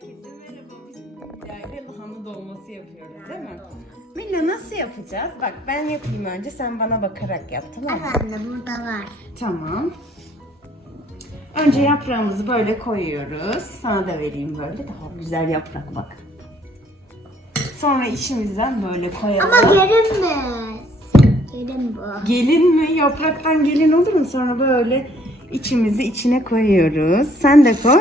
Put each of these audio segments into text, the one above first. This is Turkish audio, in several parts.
Herkese merhaba. Biz lahana dolması yapıyoruz değil mi? Mila nasıl yapacağız? Bak ben yapayım önce sen bana bakarak yap tamam mı? Efendim burada var. Tamam. Önce yaprağımızı böyle koyuyoruz. Sana da vereyim böyle. Daha güzel yaprak bak. Sonra içimizden böyle koyalım. Ama görünmez. Gelin bu. Gelin mi? Yapraktan gelin olur mu? Sonra böyle içimizi içine koyuyoruz. Sen de koy.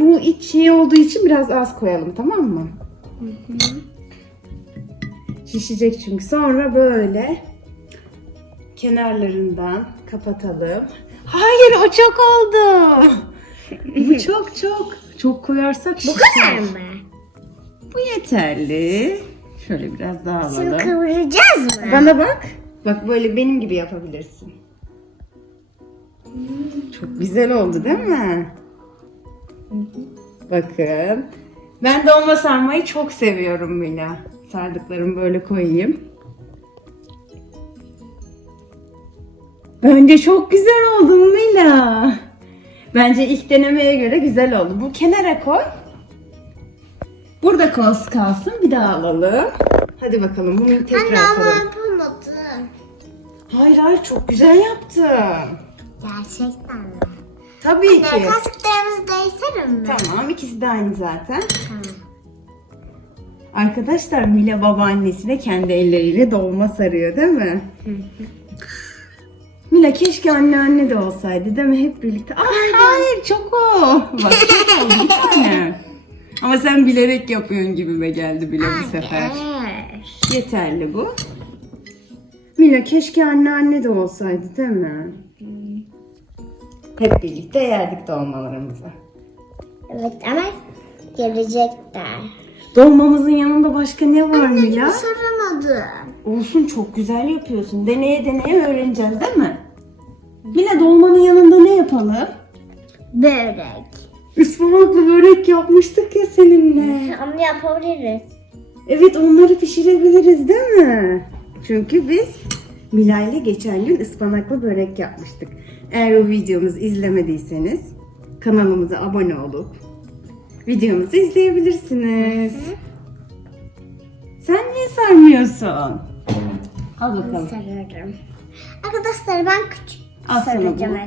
Bu iç şey olduğu için biraz az koyalım tamam mı? Şişecek çünkü. Sonra böyle kenarlarından kapatalım. Hayır o çok oldu. bu çok çok. Çok koyarsak şişer. Kadar mı? Bu yeterli. Şöyle biraz daha alalım. Şimdi kıvıracağız mı? Bana bak. Bak böyle benim gibi yapabilirsin. Çok güzel oldu değil mi? Bakın. Ben dolma sarmayı çok seviyorum Mila. Sardıklarımı böyle koyayım. Bence çok güzel oldu Mila. Bence ilk denemeye göre güzel oldu. Bu kenara koy. Burada kalsın kalsın. Bir daha alalım. Hadi bakalım bunu tekrar Anne ama saralım. yapamadım. Hayır hayır çok güzel yaptın. Gerçekten mi? Tabii ki. kasıklarımızı değiştirelim mi? Tamam ikisi de aynı zaten. Tamam. Arkadaşlar Mila babaannesine kendi elleriyle dolma sarıyor değil mi? Mila keşke anne anne de olsaydı değil mi? Hep birlikte. Ay hayır çok o. Bak çok oldu bir tane. Ama sen bilerek yapıyorsun gibime geldi bile bu sefer. Yeterli bu. Mila keşke anne anne de olsaydı değil mi? Hep birlikte yerdik dolmalarımızı. Evet ama gelecekler. Dolmamızın yanında başka ne var Mila? Anneciğim saramadım. Olsun çok güzel yapıyorsun. Deneye deneye öğreneceğiz değil mi? Mila dolmanın yanında ne yapalım? Börek. Ispanaklı börek yapmıştık ya seninle. Onu yapabiliriz. Evet onları pişirebiliriz değil mi? Çünkü biz Mila ile geçen gün ıspanaklı börek yapmıştık. Eğer o videomuzu izlemediyseniz kanalımıza abone olup videomuzu izleyebilirsiniz. Sen niye sarmıyorsun? Al bakalım. Sararım. Arkadaşlar ben küçük Al saracağım.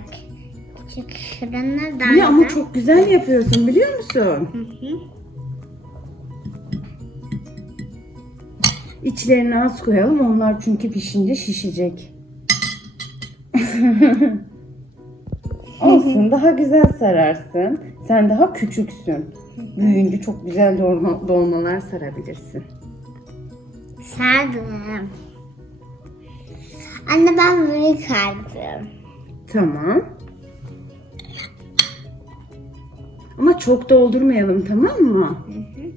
Küçük fırını da. Mila ama çok güzel yapıyorsun biliyor musun? İçlerine az koyalım onlar çünkü pişince şişecek. Olsun daha güzel sararsın. Sen daha küçüksün. Büyüyünce çok güzel dolma, dolmalar sarabilirsin. Sardım. Anne ben börek sardım. Tamam. Ama çok doldurmayalım tamam mı? Sence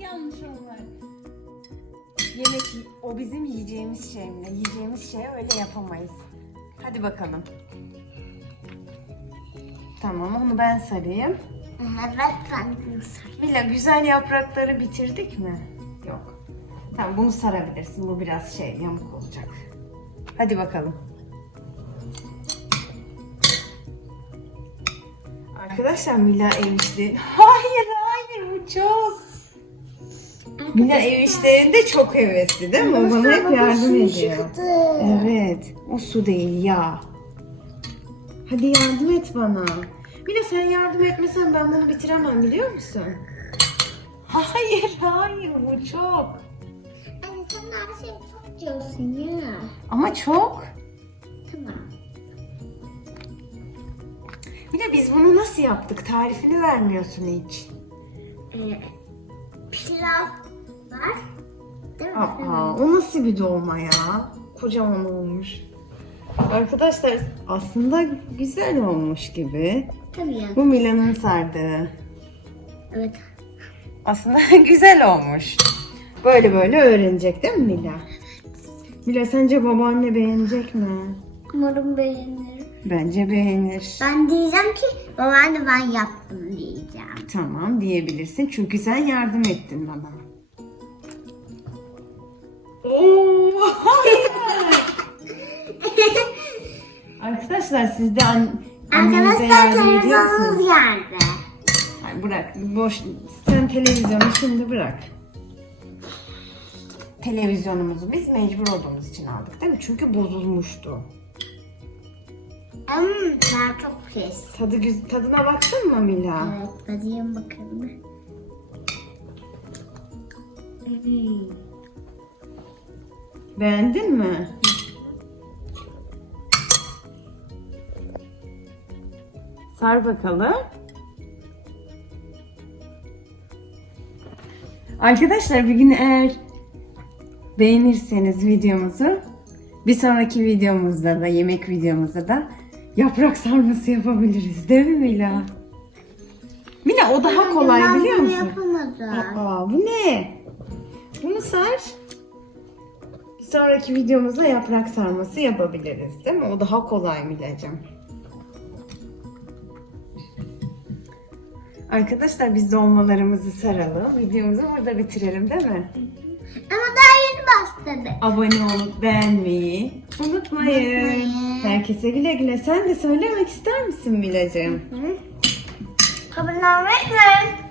yanlış onlar. Yemek o bizim yiyeceğimiz şey mi? Yiyeceğimiz şeye öyle yapamayız. Hadi bakalım. Tamam onu ben sarayım. Evet ben bunu sardım. Mila güzel yaprakları bitirdik mi? Yok. Tamam bunu sarabilirsin. Bu biraz şey yamuk olacak. Hadi bakalım. Arkadaşlar Mila ev işleri... Hayır hayır bu çok. Mila ev işlerinde çok hevesli değil mi? O bana hep yardım ediyor. Evet. O su değil ya. Hadi yardım et bana. Mila sen yardım etmesen ben bunu bitiremem biliyor musun? Hayır hayır bu çok. Anne sen de her şeyi çok diyorsun ya. Ama çok. Tamam. Mila biz bunu nasıl yaptık? Tarifini vermiyorsun hiç. Ee, pilav var. Değil mi? Aa, o nasıl bir dolma ya? Kocaman olmuş. Arkadaşlar aslında güzel olmuş gibi. Tabii ya. Bu Mila'nın sardığı. Evet. Aslında güzel olmuş. Böyle böyle öğrenecek değil mi Mila? Mila sence babaanne beğenecek mi? Umarım beğenir. Bence beğenir. Ben diyeceğim ki babaanne ben yaptım diyeceğim. Tamam diyebilirsin çünkü sen yardım ettin bana. Oo. Arkadaşlar siz de an annenize Arkadaşlar yardım ediyor televizyonumuz. Ay bırak boş. Sen televizyonu şimdi bırak. Televizyonumuzu biz mecbur olduğumuz için aldık değil mi? Çünkü bozulmuştu. Hmm, daha çok pis. Tadı güz- tadına baktın mı Mila? Evet, tadayım bakalım. Hmm. Beğendin mi? Sar bakalım. Arkadaşlar bir gün eğer beğenirseniz videomuzu bir sonraki videomuzda da yemek videomuzda da yaprak sarması yapabiliriz değil mi Mila? Mila o daha kolay biliyor musun? yapamadım. Aa bu ne? Bunu sar. Sonraki videomuzda yaprak sarması yapabiliriz değil mi? O daha kolay Milacığım. Arkadaşlar biz dolmalarımızı saralım. Videomuzu burada bitirelim değil mi? Ama daha yeni başladı. Abone olup beğenmeyi unutmayın. Unutmayın. Herkese güle güle. Sen de söylemek ister misin Milacığım? Kabul etmeyin.